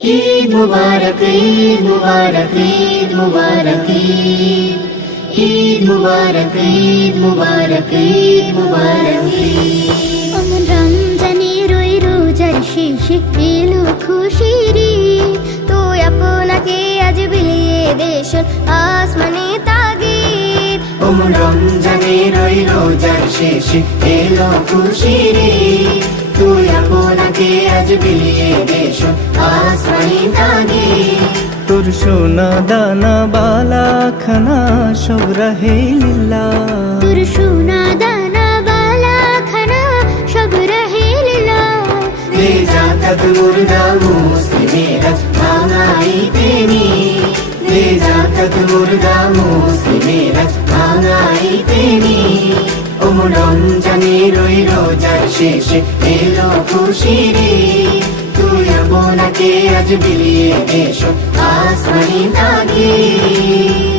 ঈদ মুবারক ঈদ মুবারক ঈদ মুবারক ঈদ মুবারক ঈদ মুবারক ঈদ মুবারক। অমন রমজানের ওই রোজার শেষে এলো খুশির ঈদ, তো আপনাকে আজ বিলিয়ে দেশ আসমানে তাগিদ। ওমন রমজানের ওই রোজার শেষে এলো খুশির ঈদ, তুই আপনাকে আজ বিলিয়ে দেশ আসমানি তাগিদ। তোর সোনা দানা বালা খানা সব রাহে লিল্লাহ, তোর সোনা দানা বালা খানা সব রাহে লিল্লাহ। দে জাকাত মুর্দা মুসলিমেরা ভাঙাইতে নি, দে জাকাত মুর্দা মুসলিমেরা ভাঙাইতে নি। ওমন রমজানের ওই রোজার শেষে এলো খুশির ঈদ, তুই আপনাকে আজ বিলিয়ে দেশ আসমানি তাগিদ।